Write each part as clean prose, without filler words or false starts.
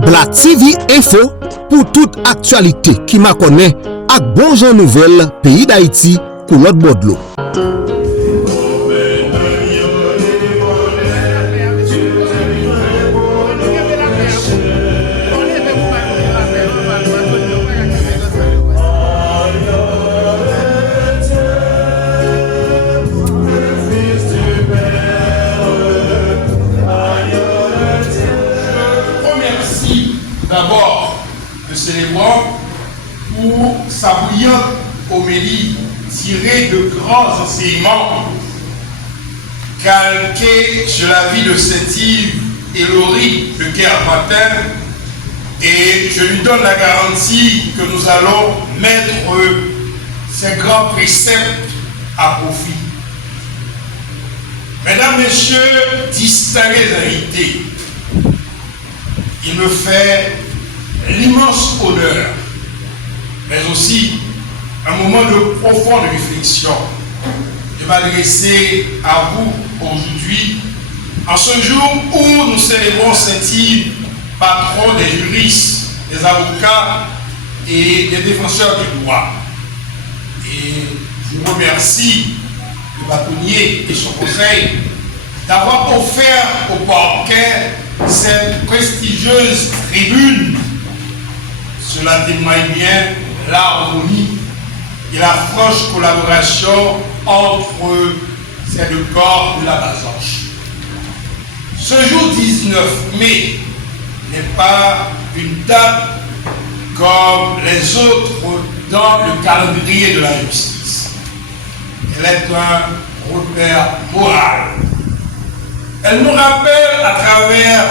Black TV Info pour toute actualité qui m'a connaît ak bon jan nouvelle pays d'Haïti pour l'autre bord de l'eau. D'abord, le célébrant pour sa brillante homélie tirée de grands enseignements calqués sur la vie de Saint-Yves et Laurie de Kermatin, et je lui donne la garantie que nous allons mettre ces grands préceptes à profit. Mesdames, Messieurs, distingués invités, il me fait l'immense honneur, mais aussi un moment de profonde réflexion, de m'adresser à vous aujourd'hui, en ce jour où nous célébrons Saint-Yves, patron des juristes, des avocats et des défenseurs du droit. Et je vous remercie, le bâtonnier et son conseil, d'avoir offert au parquet cette prestigieuse tribune. Cela témoigne bien l'harmonie et la franche collaboration entre ces deux corps de la Basanche. Ce jour 19 mai n'est pas une date comme les autres dans le calendrier de la justice. Elle est un repère moral. Elle nous rappelle à travers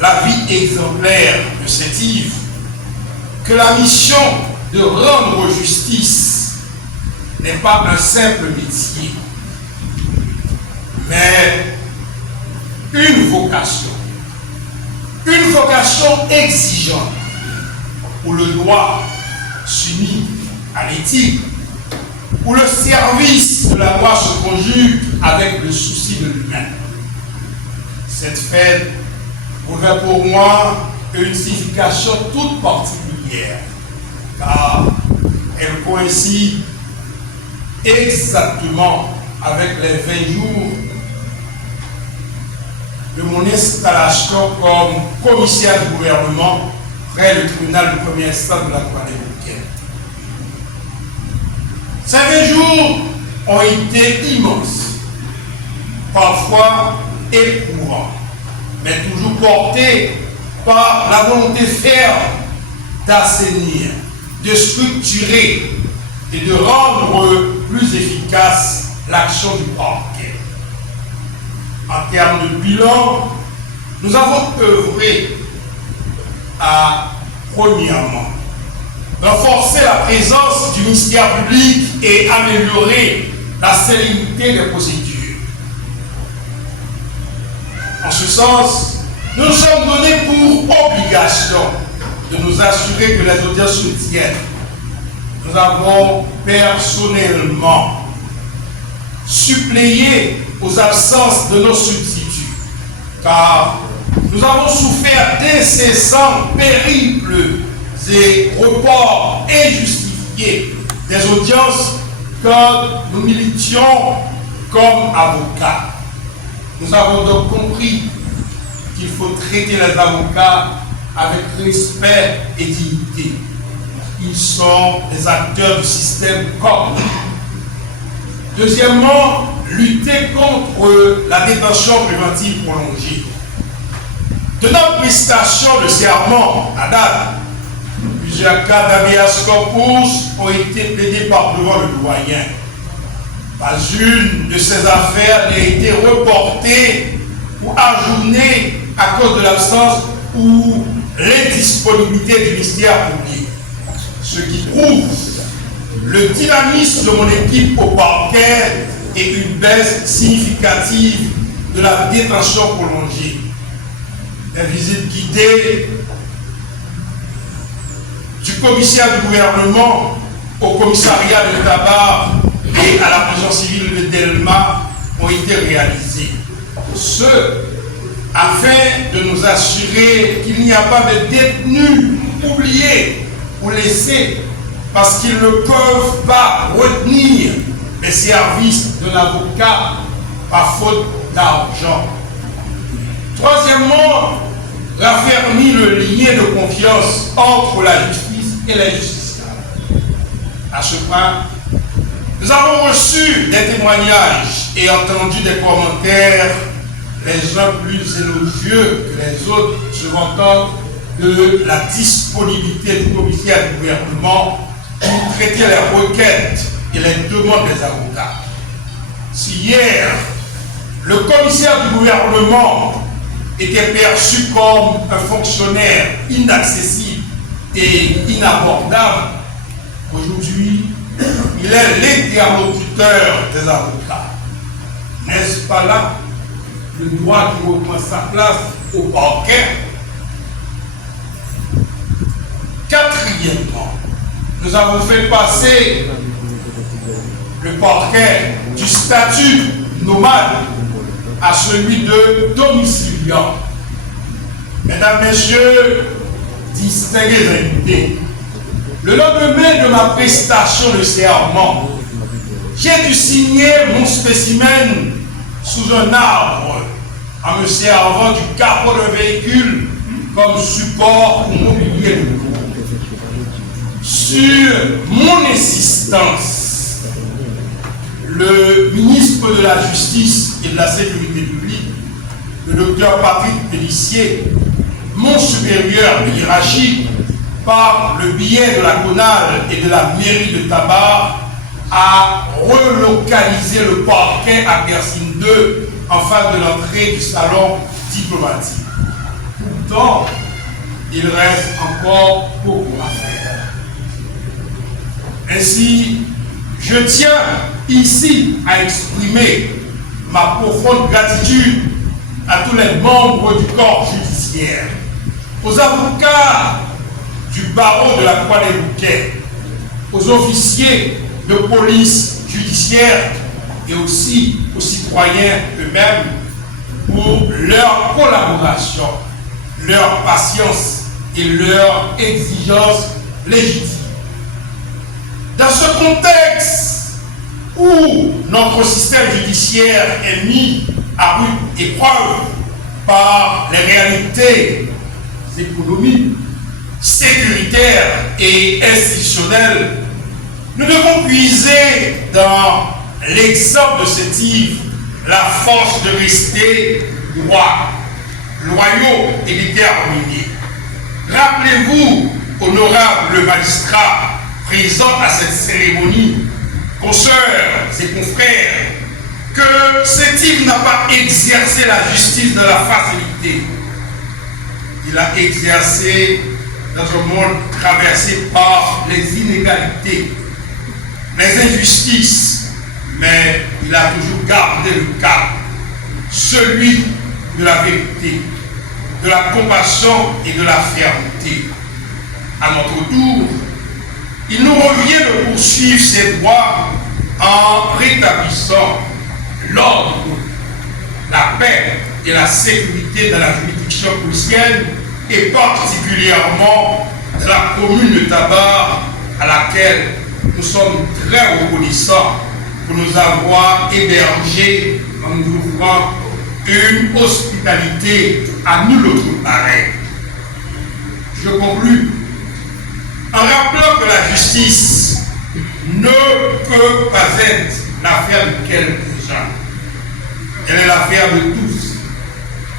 la vie exemplaire de Saint-Yves que la mission de rendre justice n'est pas un simple métier, mais une vocation exigeante où le droit s'unit à l'éthique, où le service de la loi se conjugue avec le souci de l'humain. Cette fête revêt pour moi une signification toute particulière, car elle coïncide exactement avec les 20 jours de mon installation comme commissaire du gouvernement près le tribunal de première instance de la Cour républicaine. Ces 20 jours ont été immenses, parfois éprouvants, mais toujours portés par la volonté ferme d'assainir, de structurer et de rendre plus efficace l'action du parquet. En termes de bilan, nous avons œuvré à, premièrement, renforcer la présence du ministère public et améliorer la célérité des procédures. En ce sens, nous nous sommes donnés pour obligation de nous assurer que les audiences se tiennent. Nous avons personnellement suppléé aux absences de nos substituts, car nous avons souffert d'incessants périples et reports injustifiés des audiences quand nous militions comme avocats. Nous avons donc compris qu'il faut traiter les avocats avec respect et dignité. Ils sont des acteurs du système comme nous. Deuxièmement, lutter contre la détention préventive prolongée. De notre prestation de serment à date, plusieurs cas d'habeas corpus ont été plaidés par devant le doyen. Pas une de ces affaires n'a été reportée ou ajournée à cause de l'absence ou l'indisponibilité du ministère public. Ce qui prouve le dynamisme de mon équipe au parquet et une baisse significative de la détention prolongée. Des visites guidées du commissaire du gouvernement au commissariat de Tabar et à la prison civile de Delma ont été réalisées. Ce afin de nous assurer qu'il n'y a pas de détenus oubliés ou laissés parce qu'ils ne peuvent pas retenir les services de l'avocat par faute d'argent. Troisièmement, raffermir le lien de confiance entre la justice et les justiciables. À ce point, nous avons reçu des témoignages et entendu des commentaires, les uns plus élogieux que les autres, se vantant de la disponibilité du commissaire du gouvernement pour traiter les requêtes et les demandes des avocats. Si hier, le commissaire du gouvernement était perçu comme un fonctionnaire inaccessible et inabordable, aujourd'hui, il est l'interlocuteur des avocats. N'est-ce pas là le droit qui reprend sa place au parquet? Quatrièmement, nous avons fait passer le parquet du statut nomade à celui de domiciliant. Mesdames, Messieurs, distingués invités, le lendemain de ma prestation de serment, j'ai dû signer mon spécimen sous un arbre en me servant du capot d'un véhicule comme support pour mobilier le groupe. Sur mon insistance, le ministre de la Justice et de la Sécurité publique, le docteur Patrick Pellissier, mon supérieur hiérarchique, par le biais de la CONAL et de la mairie de Tabar, a relocalisé le parquet à Persine 2 en face de l'entrée du salon diplomatique. Pourtant, il reste encore beaucoup à faire. Ainsi, je tiens ici à exprimer ma profonde gratitude à tous les membres du corps judiciaire, aux avocats du barreau de la Croix-des-Bouquets, aux officiers de police judiciaire et aussi aux citoyens eux-mêmes pour leur collaboration, leur patience et leur exigence légitime. Dans ce contexte où notre système judiciaire est mis à rude épreuve par les réalités économiques, sécuritaires et institutionnelles, nous devons puiser dans l'exemple de cet Yves la force de rester droits, loyaux et déterminés. Rappelez-vous, honorables magistrats présents à cette cérémonie, consoeurs et confrères, que cet Yves n'a pas exercé la justice de la facilité. Il a exercé dans un monde traversé par les inégalités, les injustices, mais il a toujours gardé le cap, celui de la vérité, de la compassion et de la fermeté. À notre tour, il nous revient de poursuivre ces droits en rétablissant l'ordre, la paix et la sécurité dans la juridiction policière et particulièrement dans la commune de Tabar, à laquelle nous sommes très reconnaissants pour nous avoir hébergés en nous offrant une hospitalité à nul autre pareil. Je conclus en rappelant que la justice ne peut pas être l'affaire de quelques-uns. Elle est l'affaire de tous,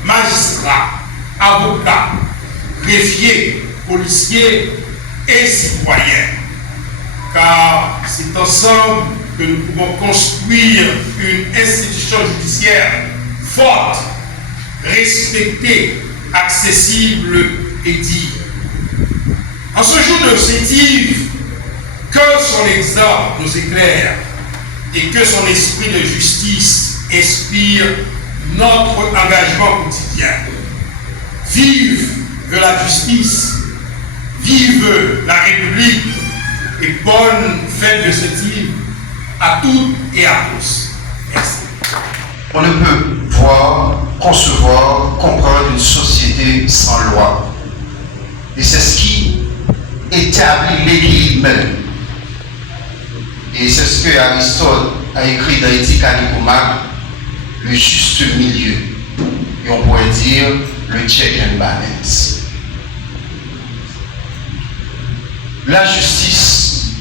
magistrats, avocats, greffiers, policiers et citoyens. Car c'est ensemble que nous pouvons construire une institution judiciaire forte, respectée, accessible et digne. En ce jour de cet Yves, que son exemple nous éclaire et que son esprit de justice inspire notre engagement quotidien. Vive la justice, vive la République et bonne fête de cet Yves à toutes et à tous. Merci. On ne peut voir concevoir, comprendre une société sans loi. Et c'est ce qui établit l'équilibre même. Et c'est ce que Aristote a écrit dans Éthique à Nicomaque, le juste milieu. Et on pourrait dire le check and balance. La justice.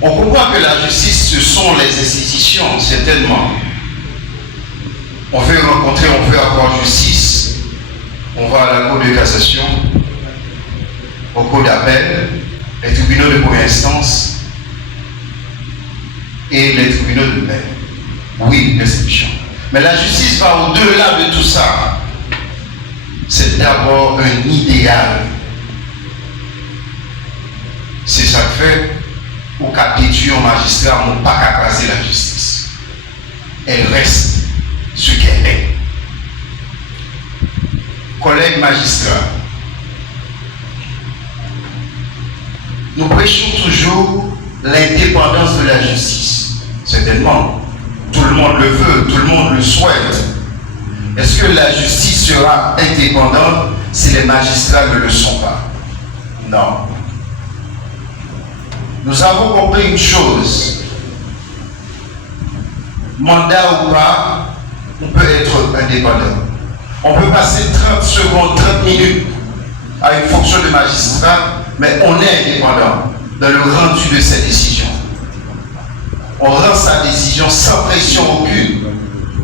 On comprend que la justice, ce sont les institutions, certainement. On veut rencontrer, on veut avoir justice. On va à la cour de cassation, au cour d'appel, les tribunaux de première instance et les tribunaux de paix. Oui, l'exception. Mais la justice va au-delà de tout ça. C'est d'abord un idéal. C'est ça que fait au cas d'étudiants magistrats n'ont pas qu'à craser la justice. Elle reste ce qu'elle est. Collègues magistrats, nous prêchons toujours l'indépendance de la justice. Certainement, tout le monde le veut, tout le monde le souhaite. Est-ce que la justice sera indépendante si les magistrats ne le sont pas? Non. Nous avons compris une chose. Mandat ou pas, on peut être indépendant. On peut passer 30 secondes, 30 minutes à une fonction de magistrat, mais on est indépendant dans le rendu de ses décisions. On rend sa décision sans pression aucune.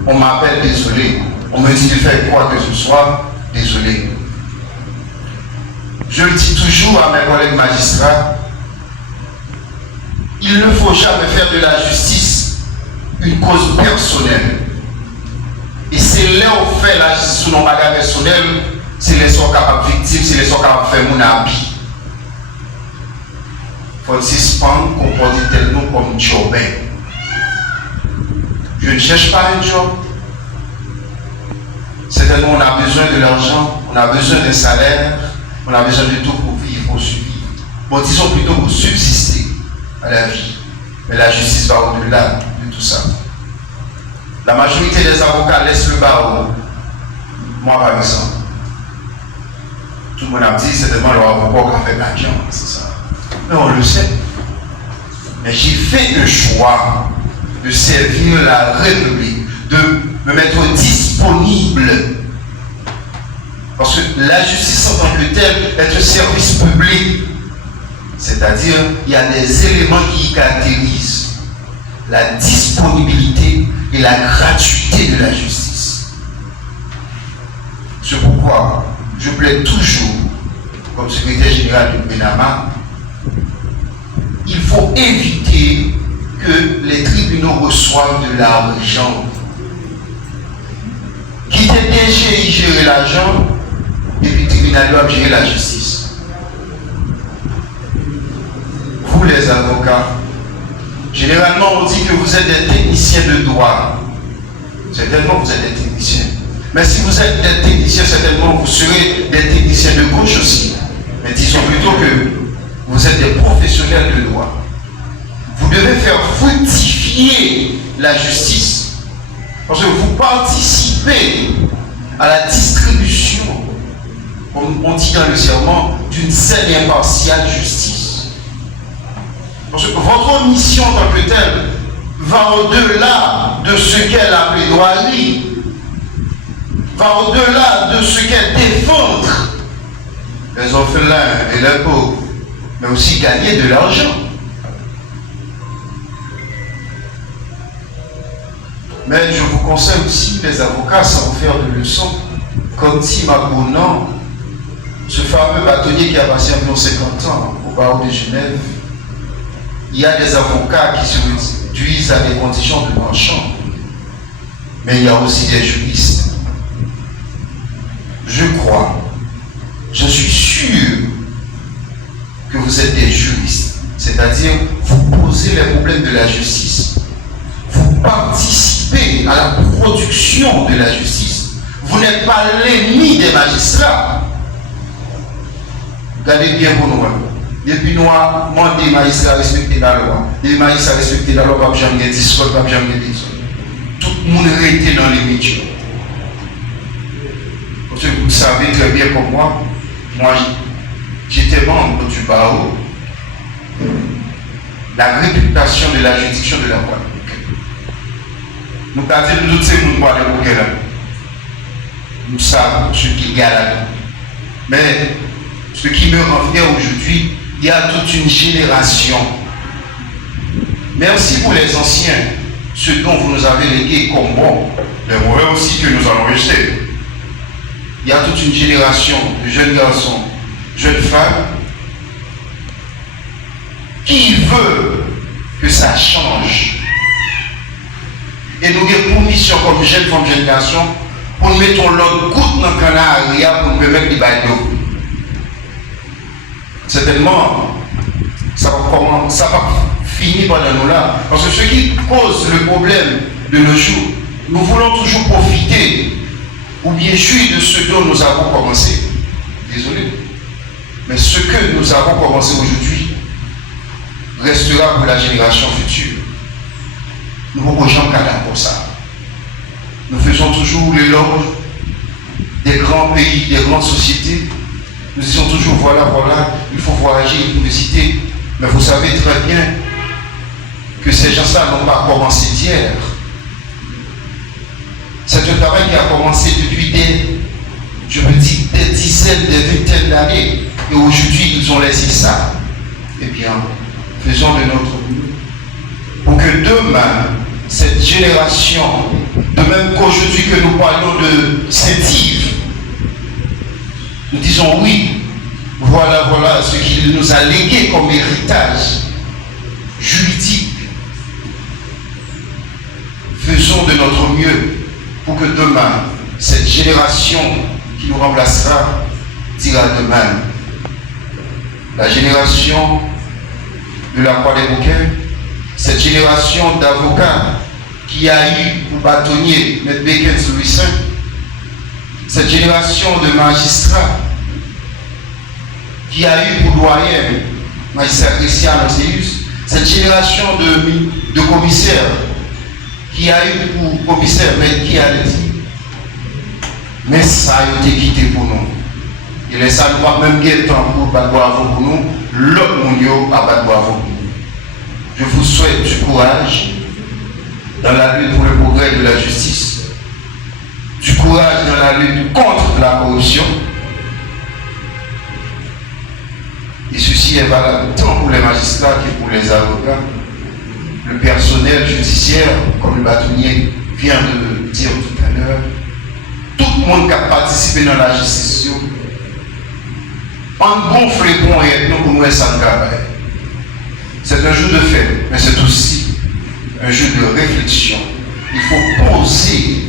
On m'appelle désolé. On me dit de faire quoi que ce soit, désolé. Je le dis toujours à mes collègues magistrats, il ne faut jamais faire de la justice une cause personnelle. Et c'est là où on fait la justice sous nos bagages personnels, c'est les gens capables de victimes, c'est les gens capables de faire mon habit. Francis Pan comporte tellement comme jobin. Je ne cherche pas un job. Certainement, on a besoin de l'argent, on a besoin d'un salaire, on a besoin de tout pour vivre, pour survivre. Bon, disons plutôt pour subsister à la vie. Mais la justice va au-delà de tout ça. La majorité des avocats laissent le barreau. Moi, par exemple. Tout le monde a dit, c'est tellement leur avocat qui a fait l'argent, c'est ça. Mais on le sait. Mais j'ai fait le choix de servir la République, de me mettre disponible. Parce que la justice en tant que telle est un service public. C'est-à-dire, il y a des éléments qui caractérisent la disponibilité et la gratuité de la justice. C'est pourquoi je plaide toujours, comme secrétaire général du BENAMA, il faut éviter que les tribunaux reçoivent de l'argent. Quitter DGI gérer l'argent, et puis le tribunal doit gérer la justice. Vous les avocats, généralement on dit que vous êtes des techniciens de droit. Certainement vous êtes des techniciens. Mais si vous êtes des techniciens, certainement vous serez des techniciens de gauche aussi. Mais disons plutôt que vous êtes des professionnels de droit. Vous devez faire fructifier la justice. Parce que vous participez à la distribution, comme on dit dans le serment, d'une saine et impartiale justice. Parce que votre mission en tant que telle va au-delà de ce qu'est la plaidoirie, va au-delà de ce qu'est défendre les orphelins et les pauvres, mais aussi gagner de l'argent. Mais je vous conseille aussi, les avocats, sans vous faire de leçons, comme Tim Abounan, ce fameux bâtonnier qui a passé environ 50 ans au barreau de Genève. Il y a des avocats qui se réduisent à des conditions de marchand, mais il y a aussi des juristes. Je crois, je suis sûr que vous êtes des juristes, c'est-à-dire vous posez les problèmes de la justice, vous participez à la production de la justice, vous n'êtes pas l'ennemi des magistrats. Regardez bien pour nous. Depuis nous avons demandé les magistrats à respecter la loi. Les magistrats à respecter la loi, pas jamais discorde, pas jamais discorde. Tout le monde était dans les métiers. vous savez très bien comme moi j'étais membre du barreau, la réputation de la juridiction de la Guadeloupe. Nous avons dit toutes ces gens qui là. Nous savons ce qu'il y a là. Mais ce qui me rend fier aujourd'hui, il y a toute une génération. Merci pour les anciens, ce dont vous nous avez légué comme bon, les mauvais aussi que nous allons rejeter. Il y a toute une génération de jeunes garçons, jeunes femmes, qui veut que ça change. Et nous avons pour mission comme jeunes femmes, jeunes garçons, pour nous mettre l'autre goutte dans le canard pour nous permettre de bailler. Certainement, ça va finir par nous là. Parce que ce qui cause le problème de nos jours, nous voulons toujours profiter ou bien jouir de ce dont nous avons commencé. Désolé. Mais ce que nous avons commencé aujourd'hui restera pour la génération future. Nous ne pouvons jamais cadrer pour ça. Nous faisons toujours l'éloge des grands pays, des grandes sociétés. Nous disons toujours voilà, il faut voyager, il faut visiter. Mais vous savez très bien que ces gens-là n'ont pas commencé d'hier. C'est un travail qui a commencé depuis des dizaines, des vingtaines d'années. Et aujourd'hui, ils ont laissé ça. Eh bien, faisons de notre mieux pour que demain, cette génération, de même qu'aujourd'hui que nous parlons de Saint-Yves, nous disons oui, voilà ce qu'il nous a légué comme héritage juridique. Faisons de notre mieux pour que demain, cette génération qui nous remplacera dira demain. La génération de la Croix des Bouquets, cette génération d'avocats qui a eu pour bâtonnier M. Bekens Louis V, cette génération de magistrats qui a eu pour doyen magistrat Christian Océus, cette génération de commissaires qui a eu pour commissaire M. qui a dit, mais ça a été quitté pour nous. Et les ça nous même guère temps pour battre pour nous, l'autre monde a battu pour nous. Je vous souhaite du courage dans la lutte pour le progrès de la justice, du courage dans la lutte contre la corruption. Et ceci est valable tant pour les magistrats que pour les avocats, le personnel judiciaire, comme le bâtonnier vient de dire tout à l'heure, tout le monde qui a participé dans la justice, en bon flépon et nous pour nous c'est un jeu de fait, mais c'est aussi un jeu de réflexion. Il faut poser,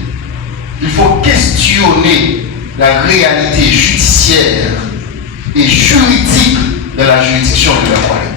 il faut questionner la réalité judiciaire et juridique de la juridiction de la Guadeloupe.